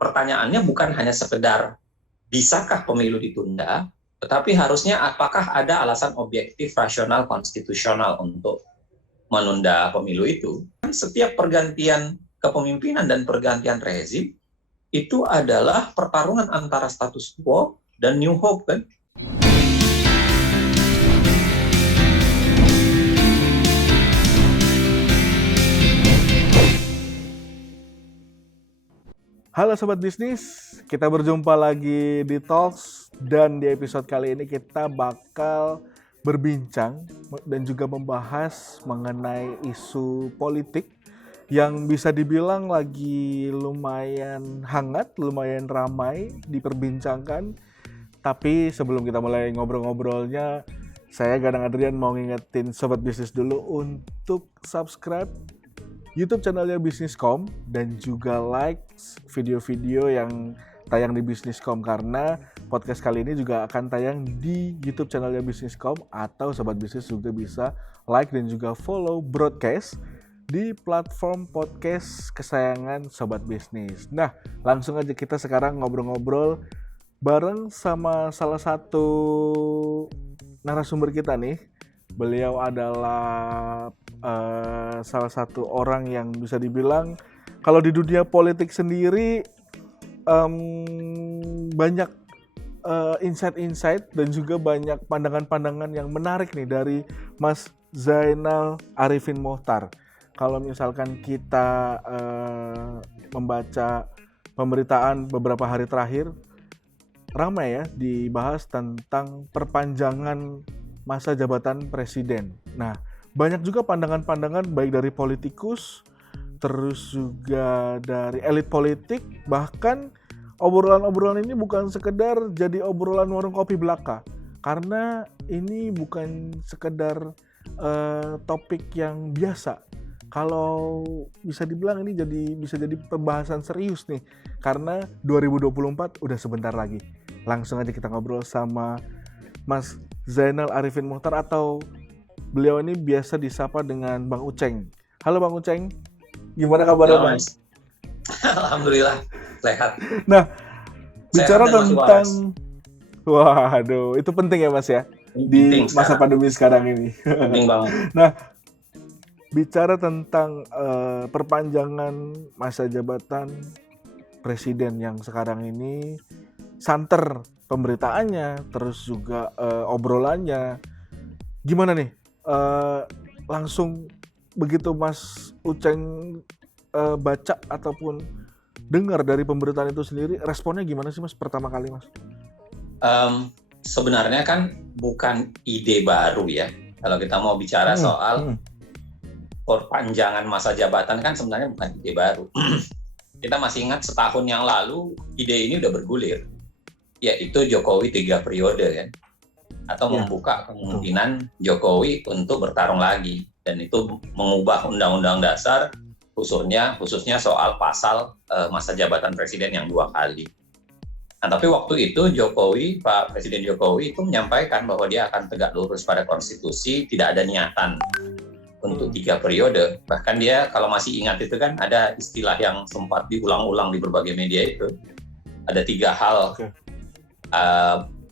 pertanyaannya bukan hanya sekedar bisakah pemilu ditunda, tetapi harusnya apakah ada alasan objektif, rasional, konstitusional untuk menunda pemilu itu. Setiap pergantian kepemimpinan dan pergantian rezim itu adalah pertarungan antara status quo dan new hope, kan? Halo Sobat Bisnis, kita berjumpa lagi di Talks dan di episode kali ini kita bakal berbincang dan juga membahas mengenai isu politik yang bisa dibilang lagi lumayan hangat, lumayan ramai diperbincangkan. Tapi sebelum kita mulai ngobrol-ngobrolnya, saya Gadang Adrian mau ngingetin Sobat Bisnis dulu untuk subscribe YouTube channelnya Bisniscom dan juga like video-video yang tayang di Bisniscom, karena podcast kali ini juga akan tayang di YouTube channelnya Bisniscom, atau Sobat Bisnis juga bisa like dan juga follow broadcast di platform podcast kesayangan Sobat Bisnis. Nah, langsung aja kita sekarang ngobrol-ngobrol bareng sama salah satu narasumber kita nih. Beliau adalah salah satu orang yang bisa dibilang kalau di dunia politik sendiri banyak insight-insight dan juga banyak pandangan-pandangan yang menarik nih dari Mas Zainal Arifin Mohtar. Kalau misalkan kita membaca pemberitaan beberapa hari terakhir, ramai ya dibahas tentang perpanjangan masa jabatan presiden. Nah, banyak juga pandangan-pandangan baik dari politikus, terus juga dari elit politik, bahkan obrolan-obrolan ini bukan sekedar jadi obrolan warung kopi belaka, karena ini bukan sekedar topik yang biasa. Kalau bisa dibilang ini bisa jadi pembahasan serius nih, karena 2024 udah sebentar lagi. Langsung aja kita ngobrol sama Mas Zainal Arifin Mohtar, atau beliau ini biasa disapa dengan Bang Uceng. Halo Bang Uceng, gimana kabarnya Bang? Alhamdulillah, sehat. Nah, bicara sehat tentang, waduh, itu penting ya Mas ya, di masa pandemi sekarang ini. Penting banget. Nah, bicara tentang perpanjangan masa jabatan presiden yang sekarang ini, santer pemberitaannya, terus juga obrolannya, gimana nih? Langsung begitu Mas Uceng baca ataupun dengar dari pemberitaan itu sendiri, responnya gimana sih Mas pertama kali Mas? Sebenarnya kan bukan ide baru ya. Kalau kita mau bicara soal perpanjangan masa jabatan, kan sebenarnya bukan ide baru. Kita masih ingat setahun yang lalu ide ini udah bergulir, yaitu Jokowi 3 periode kan, atau membuka kemungkinan Jokowi untuk bertarung lagi, dan itu mengubah undang-undang dasar khususnya soal pasal masa jabatan presiden yang 2 kali. Nah, tapi waktu itu Pak Presiden Jokowi itu menyampaikan bahwa dia akan tegak lurus pada konstitusi, tidak ada niatan untuk 3 periode. Bahkan dia, kalau masih ingat itu kan, ada istilah yang sempat diulang-ulang di berbagai media itu, ada 3 hal.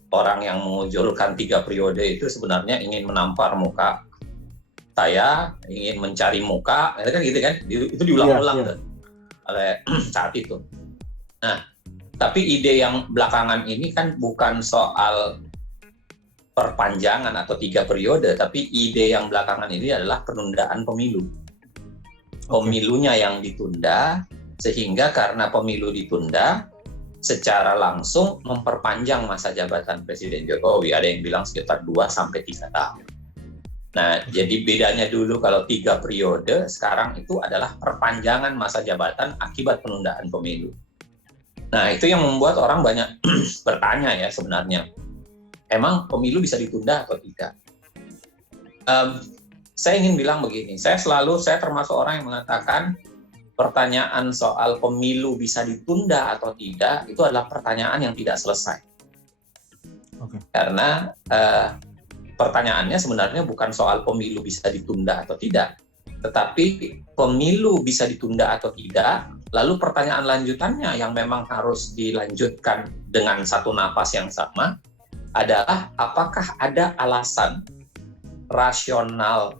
Orang yang mengujulkan 3 periode itu sebenarnya ingin menampar muka saya, ingin mencari muka, itu kan gitu kan, itu diulang-ulang tuh oleh saat itu. Nah, tapi ide yang belakangan ini kan bukan soal perpanjangan atau 3 periode, tapi ide yang belakangan ini adalah penundaan pemilu. Pemilunya yang ditunda, sehingga karena pemilu ditunda, secara langsung memperpanjang masa jabatan Presiden Jokowi. Ada yang bilang sekitar 2-3 tahun. Nah, jadi bedanya dulu kalau 3 periode, sekarang itu adalah perpanjangan masa jabatan akibat penundaan pemilu. Nah, itu yang membuat orang banyak bertanya ya sebenarnya. Emang pemilu bisa ditunda atau tidak? Saya ingin bilang begini, saya termasuk orang yang mengatakan pertanyaan soal pemilu bisa ditunda atau tidak itu adalah pertanyaan yang tidak selesai. Karena pertanyaannya sebenarnya bukan soal pemilu bisa ditunda atau tidak, tetapi pemilu bisa ditunda atau tidak Lalu pertanyaan lanjutannya yang memang harus dilanjutkan dengan satu napas yang sama adalah apakah ada alasan rasional,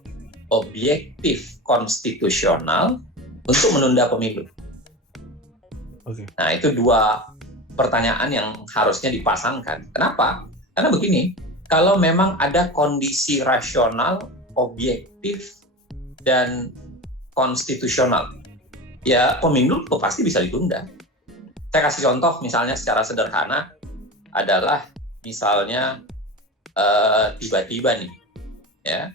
objektif, konstitusional untuk menunda pemilu? Oke. Nah, itu dua pertanyaan yang harusnya dipasangkan. Kenapa? Karena begini, kalau memang ada kondisi rasional, objektif, dan konstitusional, ya pemilu pasti bisa ditunda. Saya kasih contoh misalnya secara sederhana adalah misalnya tiba-tiba nih ya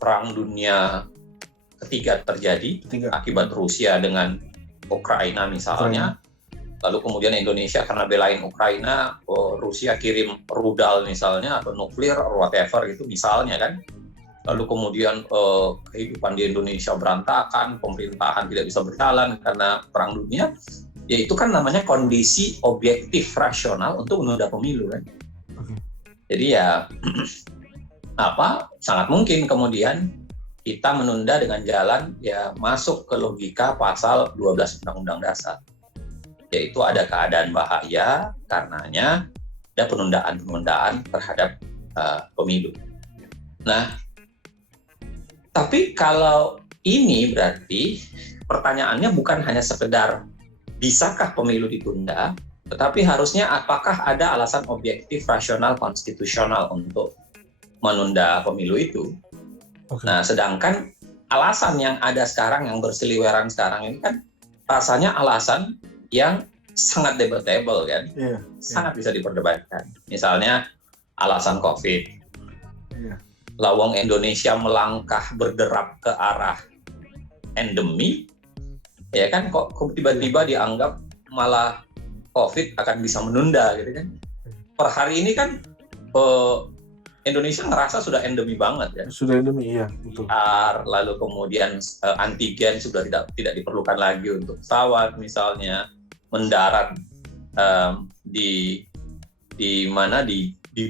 perang dunia ketiga terjadi akibat Rusia dengan Ukraina misalnya. Lalu kemudian Indonesia karena belain Ukraina, Rusia kirim rudal misalnya atau nuklir or whatever itu misalnya kan. Lalu kemudian kehidupan di Indonesia berantakan, pemerintahan tidak bisa berjalan karena perang dunia. Ya itu kan namanya kondisi objektif rasional untuk menunda pemilu kan. Jadi ya sangat mungkin kemudian kita menunda dengan jalan ya masuk ke logika pasal 12 Undang-Undang Dasar. Yaitu ada keadaan bahaya karenanya ada penundaan-penundaan terhadap pemilu. Nah, tapi kalau ini berarti pertanyaannya bukan hanya sekedar bisakah pemilu ditunda, tetapi harusnya apakah ada alasan objektif, rasional, konstitusional untuk menunda pemilu itu. Nah, sedangkan alasan yang ada sekarang, yang berseliweran sekarang ini kan rasanya alasan yang sangat debatable kan, sangat bisa diperdebatkan. Misalnya alasan COVID, lawang Indonesia melangkah berderap ke arah endemi, ya kan kok tiba-tiba dianggap malah COVID akan bisa menunda gitu kan. Per hari ini kan Indonesia ngerasa sudah endemi banget ya. Sudah endemi, iya, betul. Lalu kemudian antigen sudah tidak diperlukan lagi untuk pesawat misalnya mendarat di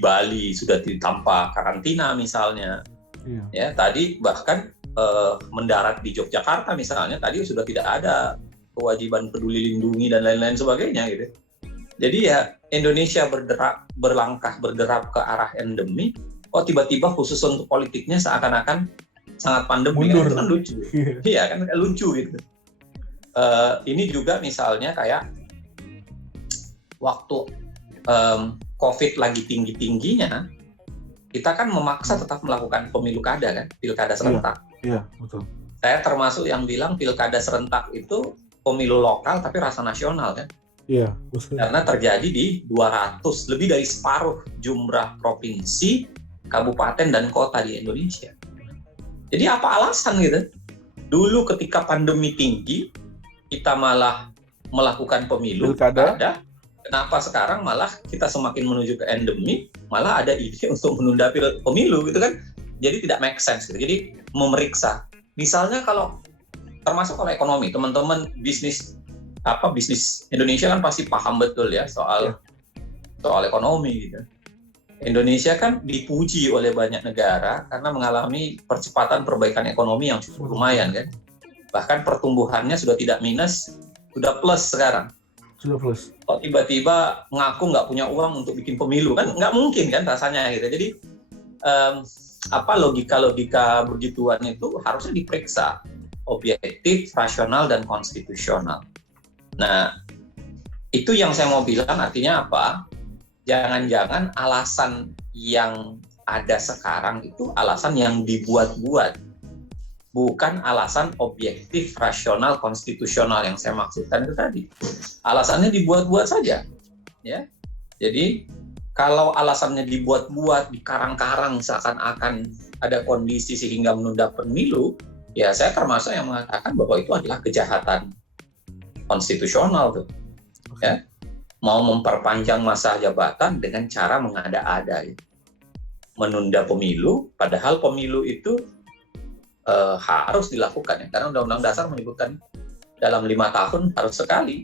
Bali sudah tanpa karantina misalnya. Iya. Ya, tadi bahkan mendarat di Yogyakarta misalnya tadi sudah tidak ada kewajiban peduli lindungi dan lain-lain sebagainya gitu. Jadi ya Indonesia berlangkah berderap ke arah endemi, tiba-tiba khusus untuk politiknya seakan-akan sangat pandemi, kan? Itu kan lucu. Iya kan lucu gitu. Ini juga misalnya kayak waktu COVID lagi tinggi-tingginya, kita kan memaksa tetap melakukan pemilu kada kan, pilkada serentak. Iya, betul. Saya termasuk yang bilang pilkada serentak itu pemilu lokal tapi rasa nasional kan. Iya, betul. Karena terjadi di 200, lebih dari separuh jumlah provinsi, kabupaten dan kota di Indonesia. Jadi apa alasan gitu? Dulu ketika pandemi tinggi, kita malah melakukan pemilu kada. Kenapa sekarang malah kita semakin menuju ke endemi, malah ada ide untuk menunda pemilu gitu kan? Jadi tidak make sense gitu. Jadi memeriksa. Misalnya termasuk kalau ekonomi, teman-teman bisnis Indonesia kan pasti paham betul ya soal ekonomi gitu. Indonesia kan dipuji oleh banyak negara karena mengalami percepatan perbaikan ekonomi yang cukup lumayan kan. Bahkan pertumbuhannya sudah tidak minus, sudah plus sekarang. Sudah plus. Kok tiba-tiba ngaku nggak punya uang untuk bikin pemilu kan nggak mungkin kan rasanya gitu. Jadi logika-logika begituan itu harusnya diperiksa objektif, rasional dan konstitusional. Nah, itu yang saya mau bilang artinya apa? Jangan-jangan alasan yang ada sekarang itu alasan yang dibuat-buat. Bukan alasan objektif, rasional, konstitusional yang saya maksudkan itu tadi. Alasannya dibuat-buat saja. Ya. Jadi, kalau alasannya dibuat-buat, dikarang-karang seakan-akan ada kondisi sehingga menunda pemilu, ya saya termasuk yang mengatakan bahwa itu adalah kejahatan konstitusional tuh, ya, mau memperpanjang masa jabatan dengan cara mengada-ada, ya. Menunda pemilu, padahal pemilu itu harus dilakukan, ya, karena Undang-Undang Dasar menyebutkan dalam 5 tahun harus sekali.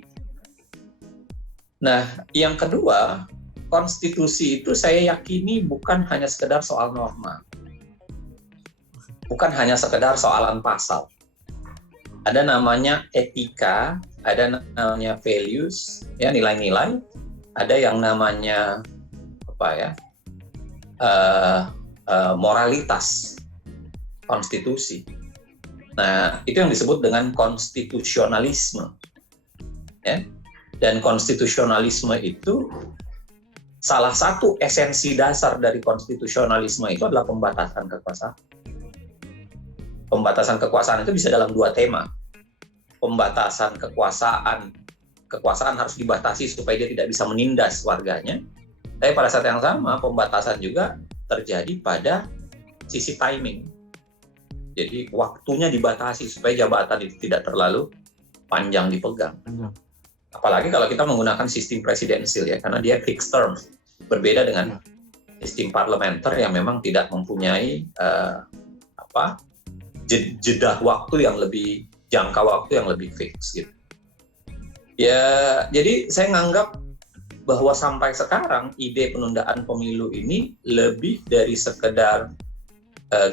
Nah, yang kedua, konstitusi itu saya yakini bukan hanya sekedar soal norma, bukan hanya sekedar soalan pasal. ada namanya etika, ada namanya values, ya nilai-nilai, ada yang namanya apa ya, moralitas, konstitusi. Nah, itu yang disebut dengan konstitusionalisme. Ya. Dan konstitusionalisme itu salah satu esensi dasar dari konstitusionalisme itu adalah pembatasan kekuasaan. Pembatasan kekuasaan itu bisa dalam dua tema. Pembatasan kekuasaan harus dibatasi supaya dia tidak bisa menindas warganya. Tapi pada saat yang sama, pembatasan juga terjadi pada sisi timing. Jadi waktunya dibatasi supaya jabatan itu tidak terlalu panjang dipegang. Apalagi kalau kita menggunakan sistem presidensil ya, karena dia fixed term, berbeda dengan sistem parlementer yang memang tidak mempunyai jeda waktu yang lebih, jangka waktu yang lebih fix gitu. Ya, jadi saya menganggap bahwa sampai sekarang ide penundaan pemilu ini lebih dari sekedar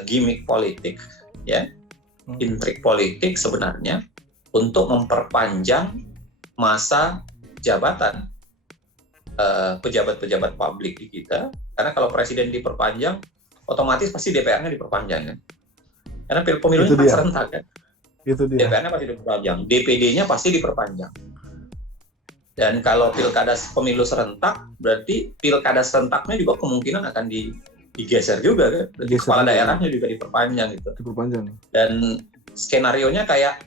gimmick politik, ya, intrik politik sebenarnya untuk memperpanjang masa jabatan pejabat-pejabat publik di kita. Karena kalau presiden diperpanjang, otomatis pasti DPR-nya diperpanjang kan. Karena pemilunya kan serentak kan. Itu dia. DPR-nya pasti diperpanjang, DPD-nya pasti diperpanjang. Dan kalau pilkada pemilu serentak, berarti pilkada serentaknya juga kemungkinan akan digeser juga kan. Kepala daerahnya juga diperpanjang gitu. Diperpanjang. Dan skenarionya kayak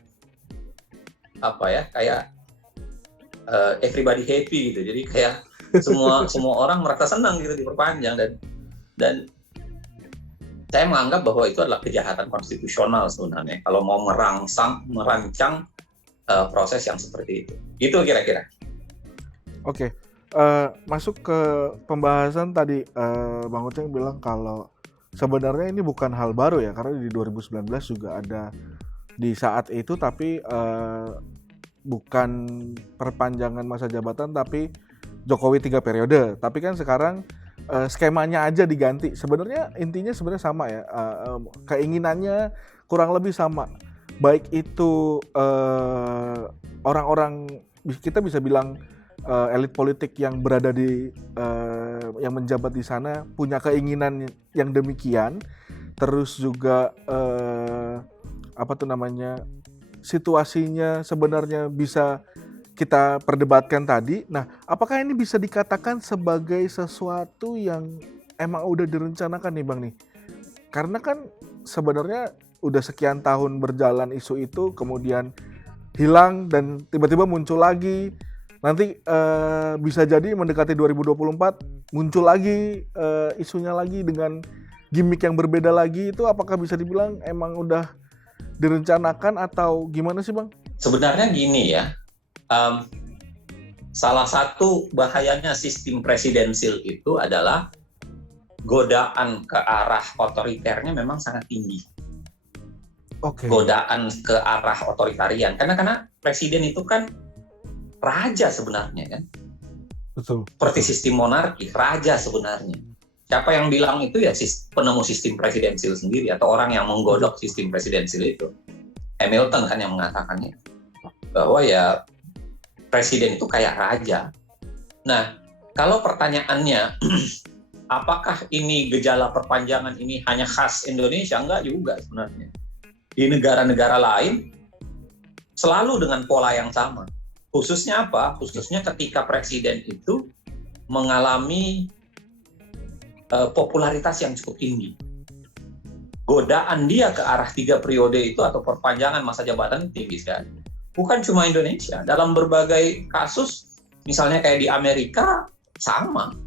apa ya? Kayak everybody happy gitu. Jadi kayak semua orang merasa senang gitu diperpanjang, dan saya menganggap bahwa itu adalah kejahatan konstitusional sebenarnya kalau mau merancang proses yang seperti itu. Itu kira-kira. Oke. Masuk ke pembahasan tadi, Bang Uceng bilang kalau sebenarnya ini bukan hal baru ya, karena di 2019 juga ada di saat itu, tapi bukan perpanjangan masa jabatan, tapi Jokowi 3 periode. Tapi kan sekarang skemanya aja diganti. Sebenarnya intinya sebenarnya sama ya, keinginannya kurang lebih sama. Baik itu orang-orang, kita bisa bilang elit politik yang berada di yang menjabat di sana punya keinginan yang demikian. Terus juga situasinya sebenarnya bisa kita perdebatkan tadi. Nah, apakah ini bisa dikatakan sebagai sesuatu yang emang udah direncanakan nih Bang nih? Karena kan sebenarnya udah sekian tahun berjalan isu itu, kemudian hilang dan tiba-tiba muncul lagi. Nanti bisa jadi mendekati 2024 muncul lagi isunya lagi dengan gimmick yang berbeda lagi. Itu apakah bisa dibilang emang udah direncanakan atau gimana sih Bang? Sebenarnya gini ya. Salah satu bahayanya sistem presidensil itu adalah godaan ke arah otoriternya memang sangat tinggi. Okay. Godaan ke arah otoritarian. Karena presiden itu kan raja sebenarnya kan. Betul. Seperti sistem monarki, raja sebenarnya. Siapa yang bilang itu ya penemu sistem presidensil sendiri atau orang yang menggodok sistem presidensil itu. Hamilton kan yang mengatakannya. Bahwa ya presiden itu kayak raja. Nah, kalau pertanyaannya, apakah ini gejala perpanjangan ini hanya khas Indonesia? Enggak juga sebenarnya. Di negara-negara lain selalu dengan pola yang sama. Khususnya apa? Khususnya ketika presiden itu mengalami popularitas yang cukup tinggi. Godaan dia ke arah 3 periode itu atau perpanjangan masa jabatan tinggi sekali. Bukan cuma Indonesia, dalam berbagai kasus, misalnya kayak di Amerika, sama.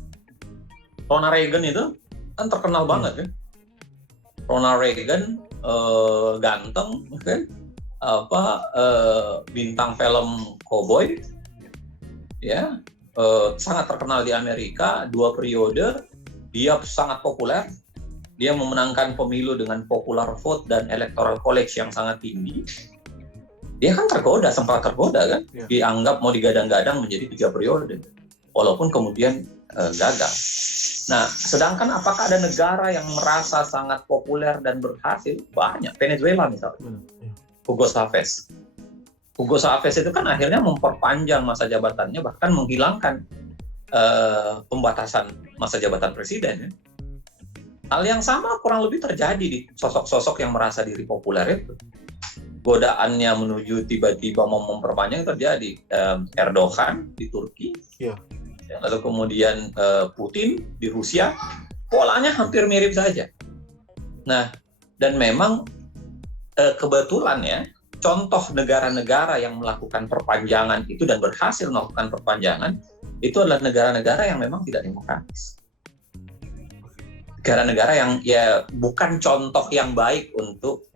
Ronald Reagan itu kan terkenal banget kan. Ronald Reagan ganteng kan, bintang film cowboy, ya, sangat terkenal di Amerika, 2 periode, dia sangat populer, dia memenangkan pemilu dengan popular vote dan electoral college yang sangat tinggi. Dia kan sempat tergoda kan, dianggap mau digadang-gadang menjadi 3 periode, walaupun kemudian gagal. Nah, sedangkan apakah ada negara yang merasa sangat populer dan berhasil? Banyak, Venezuela misalnya. Hugo Chavez. Hugo Chavez itu kan akhirnya memperpanjang masa jabatannya, bahkan menghilangkan pembatasan masa jabatan presiden. Ya. Hal yang sama kurang lebih terjadi di sosok-sosok yang merasa diri populer itu. Godaannya menuju tiba-tiba mau memperpanjang terjadi. Erdogan di Turki, lalu kemudian Putin di Rusia, polanya hampir mirip saja. Nah, dan memang kebetulan ya, contoh negara-negara yang melakukan perpanjangan itu dan berhasil melakukan perpanjangan, itu adalah negara-negara yang memang tidak demokratis. Negara-negara yang ya bukan contoh yang baik untuk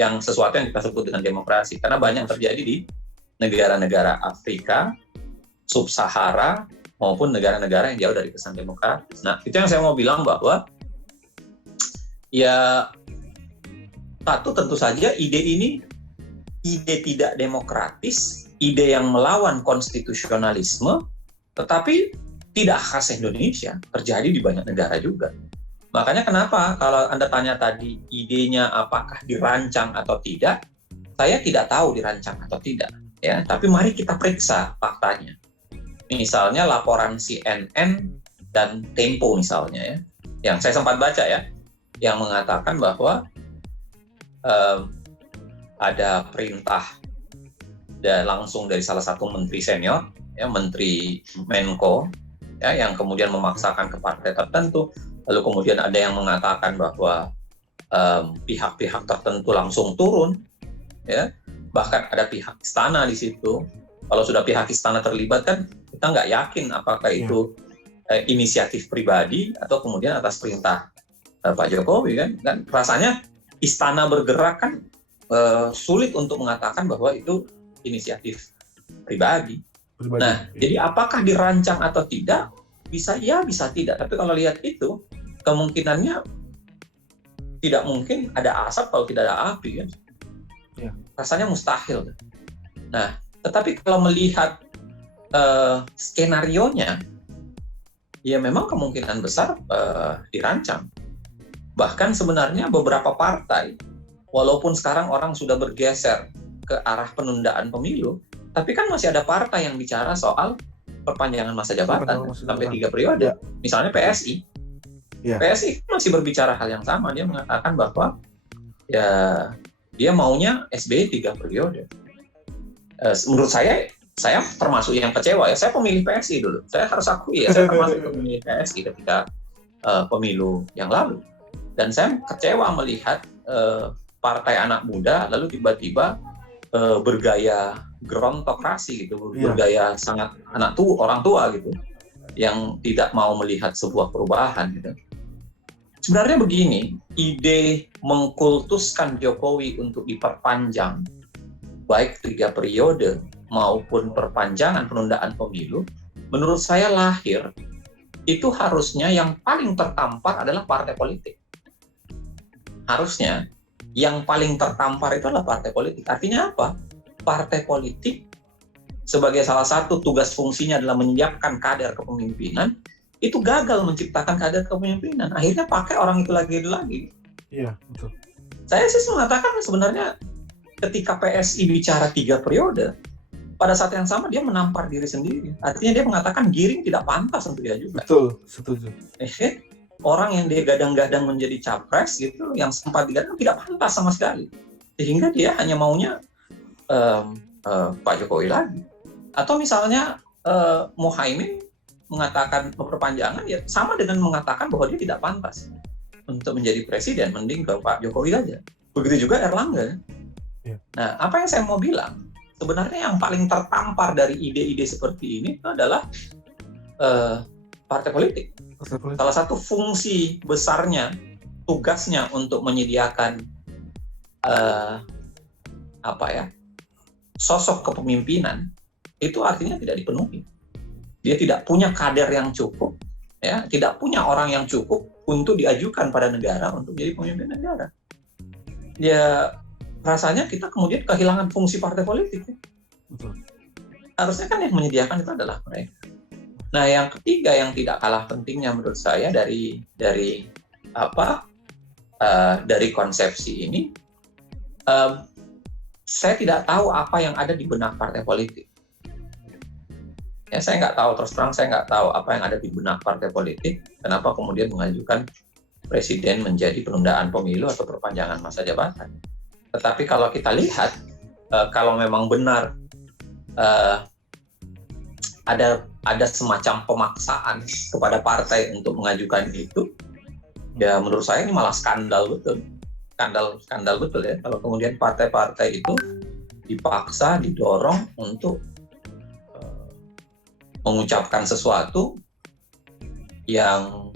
yang sesuatu yang kita sebut dengan demokrasi. Karena banyak terjadi di negara-negara Afrika, Sub-Sahara, maupun negara-negara yang jauh dari kesan demokratis. Nah, itu yang saya mau bilang bahwa ya satu tentu saja ide ini ide tidak demokratis, ide yang melawan konstitusionalisme, tetapi tidak khas Indonesia, terjadi di banyak negara juga. Makanya kenapa kalau Anda tanya tadi idenya apakah dirancang atau tidak, saya tidak tahu dirancang atau tidak, ya. Tapi mari kita periksa faktanya. Misalnya laporan CNN dan Tempo misalnya ya, yang saya sempat baca ya, yang mengatakan bahwa ada perintah langsung dari salah satu menteri senior, ya, Menteri Menko, ya, yang kemudian memaksakan ke partai tertentu. Lalu kemudian ada yang mengatakan bahwa pihak-pihak tertentu langsung turun, ya. Bahkan ada pihak istana di situ. Kalau sudah pihak istana terlibat kan kita nggak yakin apakah itu inisiatif pribadi atau kemudian atas perintah Pak Jokowi kan rasanya istana bergerak kan sulit untuk mengatakan bahwa itu inisiatif pribadi. Nah, jadi apakah dirancang atau tidak? Bisa ya, bisa tidak. Tapi kalau lihat itu, kemungkinannya tidak mungkin ada asap kalau tidak ada api kan. Ya. Rasanya mustahil. Nah, tetapi kalau melihat skenarionya, ya memang kemungkinan besar dirancang. Bahkan sebenarnya beberapa partai, walaupun sekarang orang sudah bergeser ke arah penundaan pemilu, tapi kan masih ada partai yang bicara soal perpanjangan masa jabatan sampai 3 periode. Ya. Misalnya PSI. Ya. PSI masih berbicara hal yang sama. Dia mengatakan bahwa ya dia maunya SBY 3 periode. Menurut saya termasuk yang kecewa ya. Saya pemilih PSI dulu. Saya harus akui ya, saya termasuk pemilih PSI ketika pemilu yang lalu. Dan saya kecewa melihat partai anak muda lalu tiba-tiba bergaya gerontokrasi gitu, bergaya sangat orang tua gitu, yang tidak mau melihat sebuah perubahan gitu. Sebenarnya begini, ide mengkultuskan Jokowi untuk diperpanjang baik 3 periode maupun perpanjangan penundaan pemilu, menurut saya lahir itu harusnya yang paling tertampar adalah partai politik. Harusnya yang paling tertampar itu adalah partai politik. Artinya apa? Partai politik sebagai salah satu tugas fungsinya adalah menyiapkan kader kepemimpinan, itu gagal menciptakan kader kepemimpinan. Akhirnya pakai orang itu lagi. Iya, betul. Saya sih mengatakan sebenarnya ketika PSI bicara 3 periode, pada saat yang sama dia menampar diri sendiri. Artinya dia mengatakan Giring tidak pantas untuk dia juga. Betul, setuju. Orang yang dia gadang-gadang menjadi capres gitu, yang sempat digadang tidak pantas sama sekali. Sehingga dia hanya maunya Pak Jokowi lagi. Atau misalnya Muhaimin mengatakan perpanjangan, ya sama dengan mengatakan bahwa dia tidak pantas untuk menjadi presiden, mending ke Pak Jokowi aja. Begitu juga Erlangga. Ya. Nah, apa yang saya mau bilang, sebenarnya yang paling tertampar dari ide-ide seperti ini adalah partai politik. Salah satu fungsi besarnya, tugasnya untuk menyediakan sosok kepemimpinan itu artinya tidak dipenuhi. Dia tidak punya kader yang cukup, ya, tidak punya orang yang cukup untuk diajukan pada negara untuk menjadi pemimpin negara. Ya rasanya kita kemudian kehilangan fungsi partai politik. Betul. Harusnya kan yang menyediakan itu adalah mereka. Nah, yang ketiga yang tidak kalah pentingnya menurut saya dari konsepsi ini, saya tidak tahu apa yang ada di benak partai politik. Ya, saya nggak tahu, terus terang saya nggak tahu apa yang ada di benak partai politik, kenapa kemudian mengajukan presiden menjadi penundaan pemilu atau perpanjangan masa jabatan. Tetapi kalau kita lihat, kalau memang benar ada semacam pemaksaan kepada partai untuk mengajukan itu, ya menurut saya ini malah skandal betul. Skandal betul ya, kalau kemudian partai-partai itu dipaksa, didorong untuk mengucapkan sesuatu yang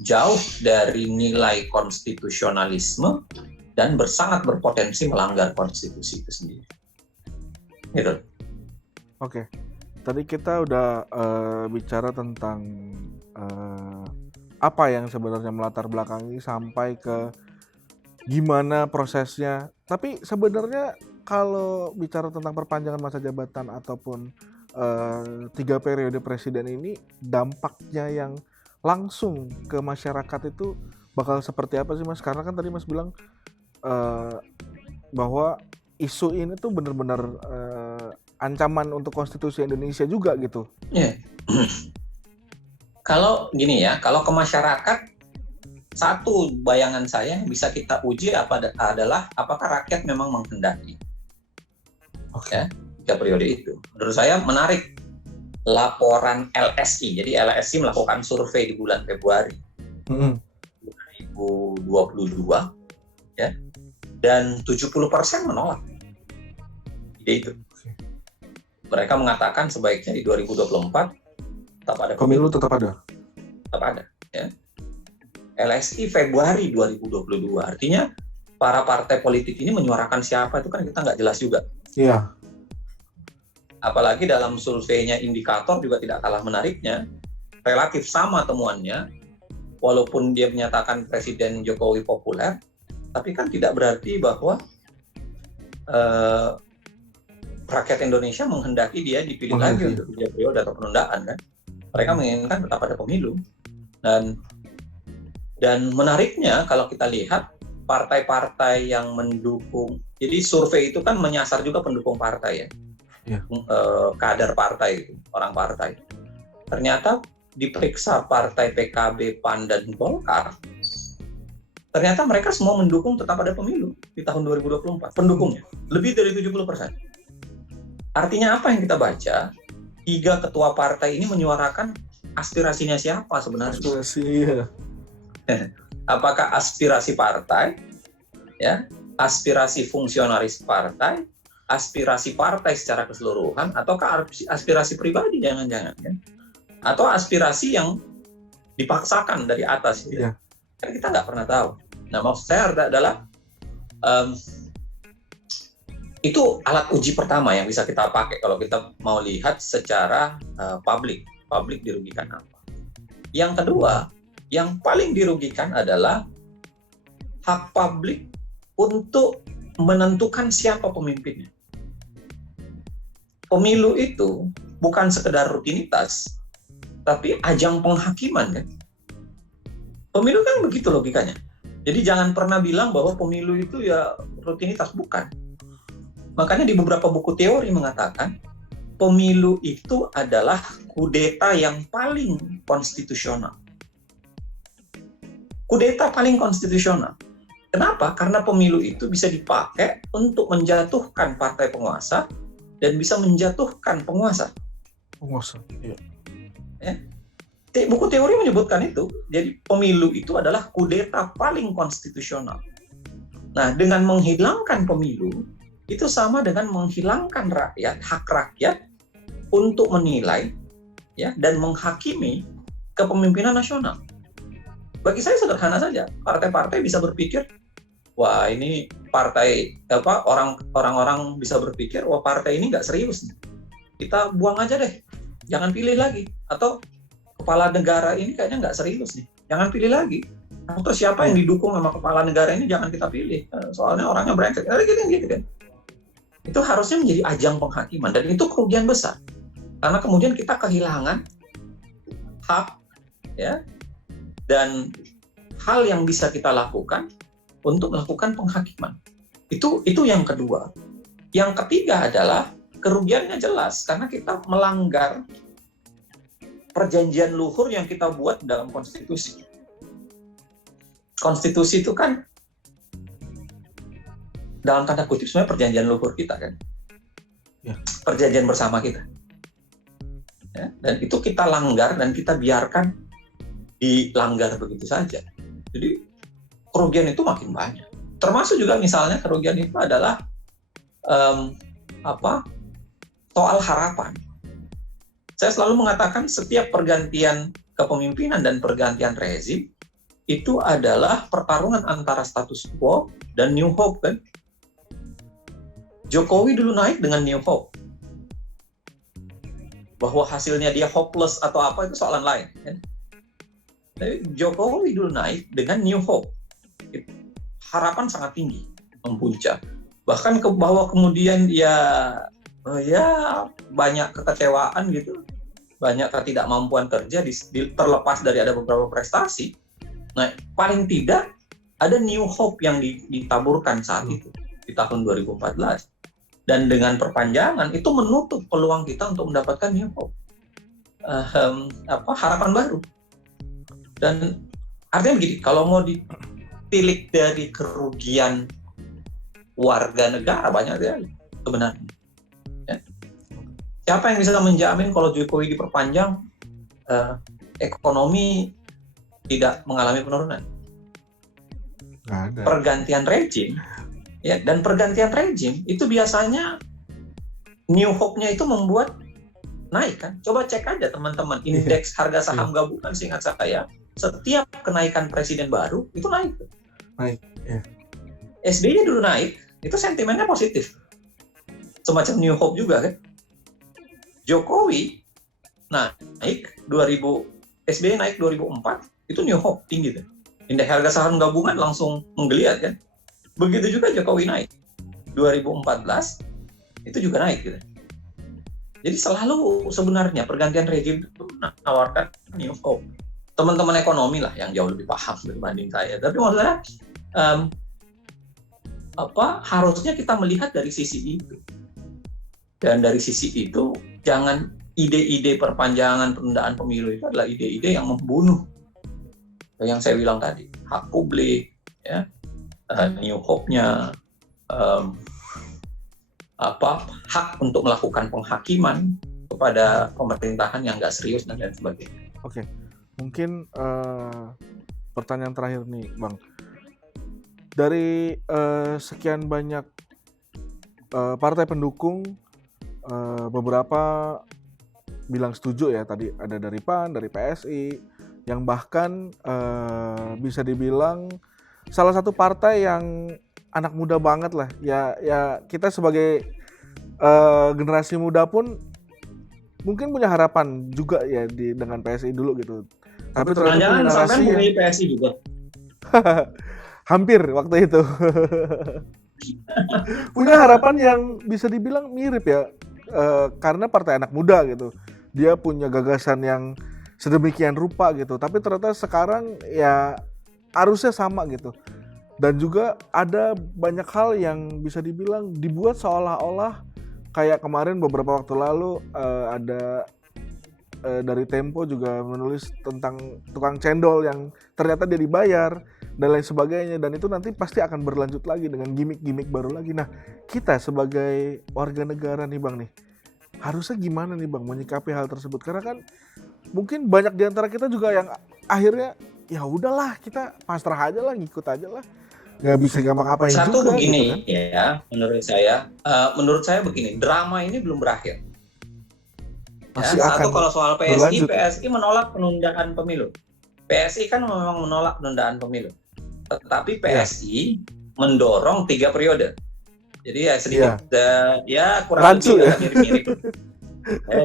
jauh dari nilai konstitusionalisme dan sangat berpotensi melanggar konstitusi itu sendiri. Gitu. Oke. Tadi kita udah bicara tentang apa yang sebenarnya melatar belakangi sampai ke gimana prosesnya. Tapi sebenarnya kalau bicara tentang perpanjangan masa jabatan ataupun 3 periode presiden ini, dampaknya yang langsung ke masyarakat itu bakal seperti apa sih Mas? Karena kan tadi Mas bilang bahwa isu ini tuh benar-benar ancaman untuk konstitusi Indonesia juga gitu. Yeah. Kalau gini ya, kalau ke masyarakat, satu bayangan saya yang bisa kita uji adalah apakah rakyat memang menghendaki. Ya, 3 periode itu. Menurut saya menarik laporan LSI. Jadi LSI melakukan survei di bulan Februari 2022, ya, dan 70% menolak ide itu. Mereka mengatakan sebaiknya di 2024 tetap ada pemilu, tetap ada. Ya. LSI Februari 2022, artinya para partai politik ini menyuarakan siapa itu kan kita nggak jelas juga. Iya. Apalagi dalam surveinya Indikator juga tidak kalah menariknya, relatif sama temuannya, walaupun dia menyatakan Presiden Jokowi populer, tapi kan tidak berarti bahwa rakyat Indonesia menghendaki dia dipilih lagi untuk 3 periode atau penundaan kan. Mereka menginginkan tetap ada pemilu. Dan menariknya kalau kita lihat partai-partai yang mendukung, jadi survei itu kan menyasar juga pendukung partai ya. Kader partai itu, orang partai. Ternyata diperiksa partai PKB, PAN, dan Golkar, ternyata mereka semua mendukung tetap ada pemilu di tahun 2024. Pendukungnya lebih dari 70%. Artinya apa yang kita baca? 3 ketua partai ini menyuarakan aspirasinya siapa sebenarnya? Apakah aspirasi partai, ya, aspirasi fungsionaris partai, aspirasi partai secara keseluruhan, ataukah aspirasi pribadi jangan-jangan, ya? Atau aspirasi yang dipaksakan dari atas, ya? Kan kita nggak pernah tahu. Nah, maksud saya adalah itu alat uji pertama yang bisa kita pakai kalau kita mau lihat secara publik dirugikan apa. Yang kedua, yang paling dirugikan adalah hak publik untuk menentukan siapa pemimpinnya. Pemilu itu bukan sekedar rutinitas, tapi ajang penghakiman kan. Pemilu kan begitu logikanya. Jadi jangan pernah bilang bahwa pemilu itu ya rutinitas, bukan. Makanya di beberapa buku teori mengatakan pemilu itu adalah kudeta yang paling konstitusional. Kudeta paling konstitusional. Kenapa? Karena pemilu itu bisa dipakai untuk menjatuhkan partai penguasa dan bisa menjatuhkan penguasa. Iya. Ya. Buku teori menyebutkan itu. Jadi pemilu itu adalah kudeta paling konstitusional. Nah, dengan menghilangkan pemilu, itu sama dengan menghilangkan hak rakyat untuk menilai, ya, dan menghakimi kepemimpinan nasional. Bagi saya sederhana saja, partai-partai bisa berpikir, wah ini partai orang-orang bisa berpikir, wah partai ini nggak serius nih, kita buang aja deh, jangan pilih lagi. Atau kepala negara ini kayaknya nggak serius nih, jangan pilih lagi. Atau siapa yang didukung sama kepala negara ini jangan kita pilih, soalnya orangnya brengsek. Gitu kan. Itu harusnya menjadi ajang penghakiman dan itu kerugian besar, karena kemudian kita kehilangan hak, ya, dan hal yang bisa kita lakukan untuk melakukan penghakiman. Itu yang kedua. Yang ketiga adalah kerugiannya jelas karena kita melanggar perjanjian luhur yang kita buat dalam konstitusi. Konstitusi itu kan dalam tanda kutip sebenarnya perjanjian luhur kita kan, perjanjian bersama kita. Ya, dan itu kita langgar dan kita biarkan dilanggar begitu saja. Jadi kerugian itu makin banyak. Termasuk juga misalnya kerugian itu adalah soal harapan. Saya selalu mengatakan setiap pergantian kepemimpinan dan pergantian rezim itu adalah pertarungan antara status quo dan new hope kan. Jokowi dulu naik dengan new hope. Bahwa hasilnya dia hopeless atau apa itu soalan lain. Kan? Tapi Jokowi dulu naik dengan new hope. Harapan sangat tinggi, mempuncak. Bahkan bahwa kemudian ya banyak kekecewaan gitu, banyak ketidakmampuan kerja terlepas dari ada beberapa prestasi. Nah, paling tidak ada new hope yang ditaburkan saat itu di tahun 2014. Dan dengan perpanjangan itu menutup peluang kita untuk mendapatkan new hope, harapan baru. Dan artinya begini, kalau mau ditilik dari kerugian warga negara banyak ya sebenarnya. Ya. Siapa yang bisa menjamin kalau Jokowi diperpanjang ekonomi tidak mengalami penurunan? Nggak ada. Pergantian rejim. Ya, dan pergantian rejim itu biasanya new hope-nya itu membuat naik kan. Coba cek aja teman-teman, indeks harga saham gabungan seingat saya, setiap kenaikan presiden baru itu naik. Naik, ya. SBY dulu naik, itu sentimennya positif. Semacam new hope juga kan. Jokowi naik 2000, SBY naik 2004, itu new hope tinggi tuh. Indeks harga saham gabungan langsung menggeliat kan. Begitu juga Jokowi naik 2014 itu juga naik gitu. Jadi selalu sebenarnya pergantian rejim itu menawarkan new hope. Teman-teman ekonomi lah yang jauh lebih paham dibanding saya. Tapi maksudnya harusnya kita melihat dari sisi itu. Dan dari sisi itu jangan ide-ide perpanjangan penundaan pemilu itu adalah ide-ide yang membunuh yang saya bilang tadi, hak publik, ya. New hope-nya, hak untuk melakukan penghakiman kepada pemerintahan yang nggak serius dan lain sebagainya. Oke, mungkin pertanyaan terakhir nih, Bang. Dari sekian banyak partai pendukung, beberapa bilang setuju ya, tadi ada dari PAN, dari PSI, yang bahkan bisa dibilang salah satu partai yang anak muda banget lah. Ya kita sebagai generasi muda pun mungkin punya harapan juga ya dengan PSI dulu gitu. Tapi ternyata punya narasi yang PSI juga. hampir waktu itu. Punya harapan yang bisa dibilang mirip ya, karena partai anak muda gitu. Dia punya gagasan yang sedemikian rupa gitu. Tapi ternyata sekarang ya arusnya sama gitu. Dan juga ada banyak hal yang bisa dibilang dibuat seolah-olah kayak kemarin beberapa waktu lalu ada dari Tempo juga menulis tentang tukang cendol yang ternyata dia dibayar dan lain sebagainya, dan itu nanti pasti akan berlanjut lagi dengan gimmick-gimmick baru lagi. Nah, kita sebagai warga negara nih Bang nih, harusnya gimana nih Bang menyikapi hal tersebut? Karena kan mungkin banyak di antara kita juga yang akhirnya ya udahlah, kita pasrah aja lah, ngikut aja lah, nggak bisa gampang-apain juga. Satu begini gitu kan? Ya, menurut saya begini, drama ini belum berakhir. Masih ya, satu akan kalau soal PSI, berlanjut. PSI menolak penundaan pemilu. PSI kan memang menolak penundaan pemilu, tetapi PSI mendorong 3 periode. Jadi ya sedikit ya kurang Rancu, lebih ya? mirip-mirip,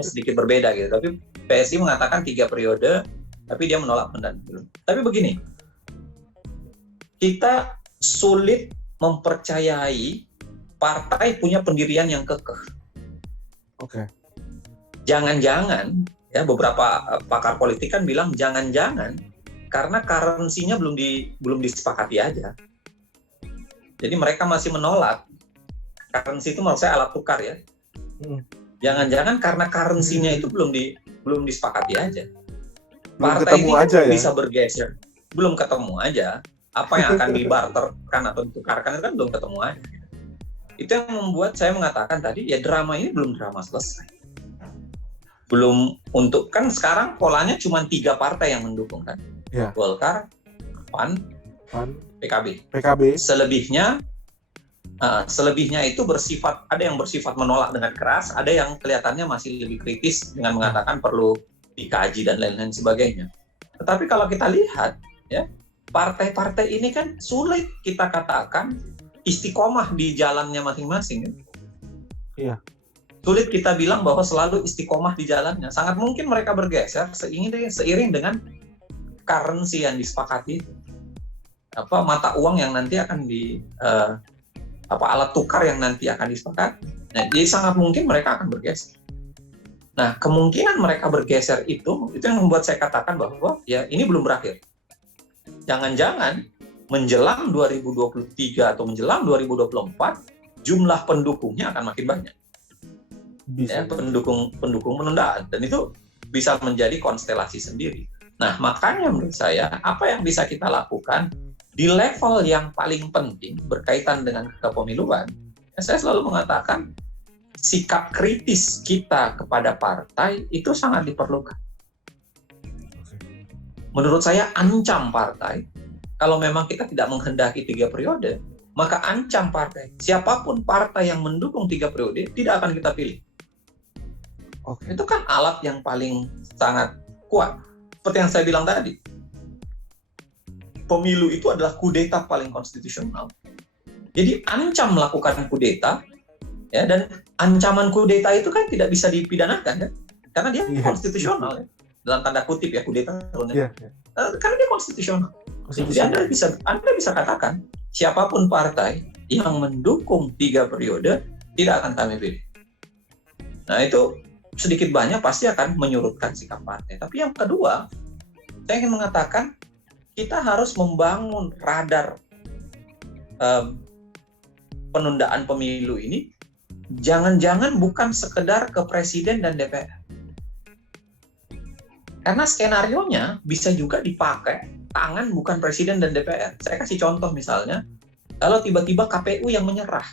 sedikit berbeda gitu. Tapi PSI mengatakan 3 periode, tapi dia menolak penundaan pemilu. Tapi begini, kita sulit mempercayai partai punya pendirian yang kekeh. Oke. Jangan-jangan ya, beberapa pakar politik kan bilang jangan-jangan karena currency-nya belum disepakati aja. Jadi mereka masih menolak currency itu menurut saya alat tukar ya. Jangan-jangan karena currency-nya itu belum disepakati aja. Partai ini kan bisa bergeser, belum ketemu aja. Apa yang akan dibarterkan atau ditukarkan itu kan belum ketemu aja. Itu yang membuat saya mengatakan tadi, ya drama ini belum drama selesai. Belum untuk, kan sekarang polanya cuma 3 partai yang mendukung kan. Ya. Golkar, PAN, PKB. Selebihnya itu bersifat, ada yang bersifat menolak dengan keras, ada yang kelihatannya masih lebih kritis dengan mengatakan perlu dikaji dan lain-lain sebagainya. Tetapi kalau kita lihat, ya, partai-partai ini kan sulit kita katakan istiqomah di jalannya masing-masing. Iya. Sulit kita bilang bahwa selalu istiqomah di jalannya. Sangat mungkin mereka bergeser seiring dengan currency yang disepakati, mata uang yang nanti akan alat tukar yang nanti akan disepakati. Nah, jadi sangat mungkin mereka akan bergeser. Nah, kemungkinan mereka bergeser itu yang membuat saya katakan bahwa ya ini belum berakhir. Jangan-jangan menjelang 2023 atau menjelang 2024 jumlah pendukungnya akan makin banyak. Ya, pendukung penundaan, dan itu bisa menjadi konstelasi sendiri. Nah, makanya menurut saya apa yang bisa kita lakukan di level yang paling penting berkaitan dengan kepemiluan, ya saya selalu mengatakan sikap kritis kita kepada partai itu sangat diperlukan. Menurut saya ancam partai, kalau memang kita tidak menghendaki 3 periode, maka ancam partai. Siapapun partai yang mendukung 3 periode tidak akan kita pilih. Itu kan alat yang paling sangat kuat. Seperti yang saya bilang tadi, pemilu itu adalah kudeta paling konstitusional. Jadi ancam melakukan kudeta, ya, dan ancaman kudeta itu kan tidak bisa dipidanakan, ya, karena dia konstitusional, ya, dalam tanda kutip ya kudeta, karena dia konstitusional. Jadi Anda bisa katakan siapapun partai yang mendukung 3 periode tidak akan kami pilih. Nah, itu sedikit banyak pasti akan menyurutkan sikap partai. Tapi yang kedua, saya ingin mengatakan kita harus membangun radar penundaan pemilu ini. Jangan-jangan bukan sekedar ke presiden dan DPR. Karena skenarionya bisa juga dipakai tangan bukan presiden dan DPR. Saya kasih contoh misalnya, kalau tiba-tiba KPU yang menyerah.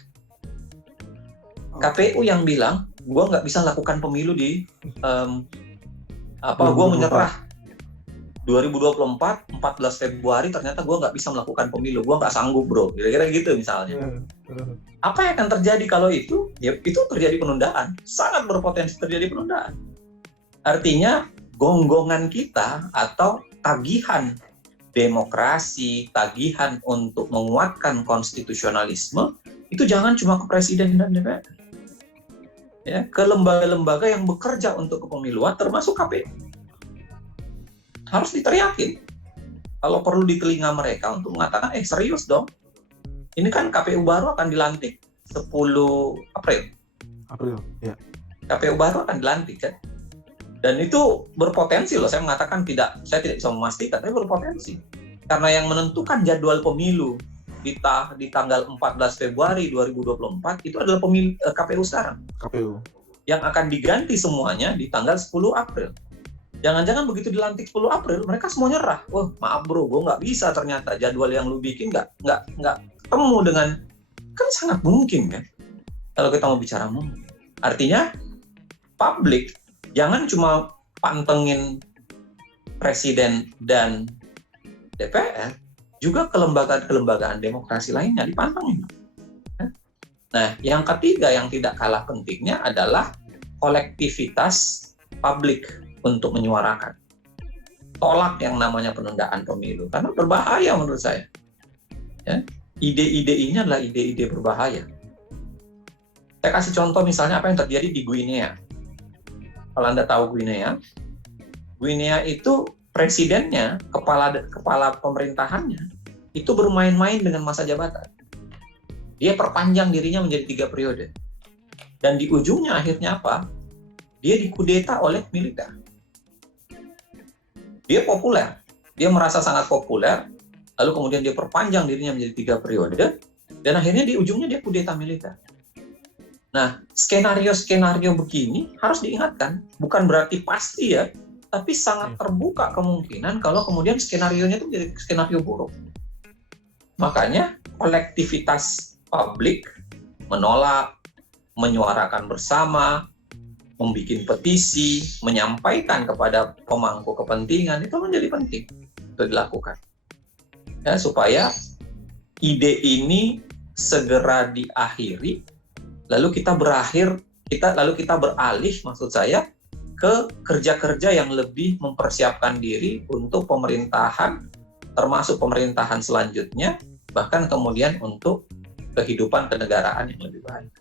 KPU yang bilang, gue nggak bisa lakukan pemilu di gue menyerah 2024 14 Februari ternyata gue nggak bisa melakukan pemilu, gue nggak sanggup bro, kira-kira gitu misalnya. Apa yang akan terjadi kalau itu? Ya itu terjadi penundaan, sangat berpotensi terjadi penundaan. Artinya gonggongan kita atau tagihan demokrasi, tagihan untuk menguatkan konstitusionalisme itu jangan cuma ke presiden dan DPR. Ya, ke lembaga-lembaga yang bekerja untuk kepemiluan termasuk KPU. Harus diteriakin. Kalau perlu di telinga mereka untuk mengatakan, serius dong. Ini kan KPU baru akan dilantik 10 April. Ya. KPU baru akan dilantik kan. Dan itu berpotensi loh, saya mengatakan saya tidak bisa memastikan, tapi berpotensi. Karena yang menentukan jadwal pemilu di tanggal 14 Februari 2024 itu adalah KPU sekarang. KPU. Yang akan diganti semuanya di tanggal 10 April. Jangan-jangan begitu dilantik 10 April, mereka semua nyerah. Wah, maaf bro, gue nggak bisa ternyata jadwal yang lu bikin nggak ketemu dengan, kan sangat mungkin kan. Kalau kita mau bicara mungkin. Artinya, publik jangan cuma pantengin presiden dan DPR, juga kelembagaan demokrasi lainnya dipantengin. Nah, yang ketiga yang tidak kalah pentingnya adalah kolektivitas publik untuk menyuarakan. Tolak yang namanya penundaan pemilu, karena berbahaya menurut saya. Ya, ide-ide ini adalah ide-ide berbahaya. Saya kasih contoh misalnya apa yang terjadi di Guinea. Kalau Anda tahu Guinea itu presidennya, kepala pemerintahannya, itu bermain-main dengan masa jabatan. Dia perpanjang dirinya menjadi 3 periode. Dan di ujungnya akhirnya apa? Dia dikudeta oleh militer. Dia populer. Dia merasa sangat populer, lalu kemudian dia perpanjang dirinya menjadi 3 periode, dan akhirnya di ujungnya dia kudeta militer. Nah, skenario-skenario begini harus diingatkan, bukan berarti pasti ya, tapi sangat terbuka kemungkinan kalau kemudian skenarionya itu menjadi skenario buruk. Makanya kolektivitas publik menolak, menyuarakan bersama, membuat petisi, menyampaikan kepada pemangku kepentingan itu menjadi penting untuk dilakukan. Ya, supaya ide ini segera diakhiri, lalu kita beralih maksud saya ke kerja-kerja yang lebih mempersiapkan diri untuk pemerintahan, termasuk pemerintahan selanjutnya, bahkan kemudian untuk kehidupan kenegaraan yang lebih baik.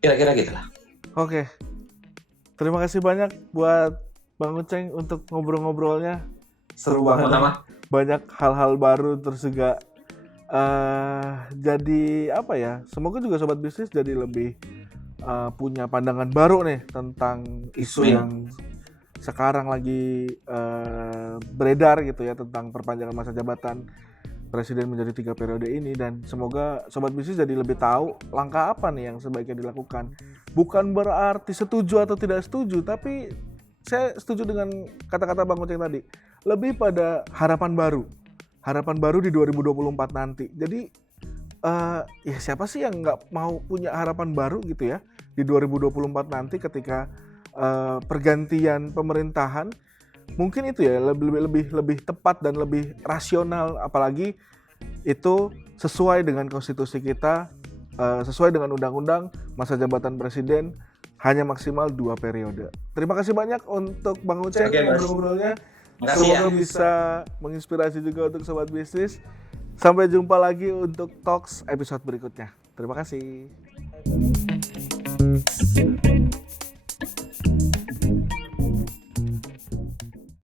Kira-kira gitulah. Oke. Terima kasih banyak buat Bang Uceng untuk ngobrol-ngobrolnya. Seru banget. Banyak hal-hal baru, terus juga jadi apa ya? Semoga juga sobat bisnis jadi lebih punya pandangan baru nih tentang isu yang sekarang lagi beredar gitu ya, tentang perpanjangan masa jabatan presiden menjadi 3 periode ini, dan semoga sobat bisnis jadi lebih tahu langkah apa nih yang sebaiknya dilakukan. Bukan berarti setuju atau tidak setuju, tapi saya setuju dengan kata-kata Bang Uceng tadi. Lebih pada harapan baru di 2024 nanti. Jadi ya siapa sih yang nggak mau punya harapan baru gitu ya di 2024 nanti ketika pergantian pemerintahan. Mungkin itu ya lebih tepat dan lebih rasional, apalagi itu sesuai dengan konstitusi kita, sesuai dengan undang-undang masa jabatan presiden hanya maksimal 2 periode. Terima kasih banyak untuk Bang Uceng ngobrol-ngobrolnya. Semoga bisa menginspirasi juga untuk sobat bisnis. Sampai jumpa lagi untuk Talks episode berikutnya. Terima kasih.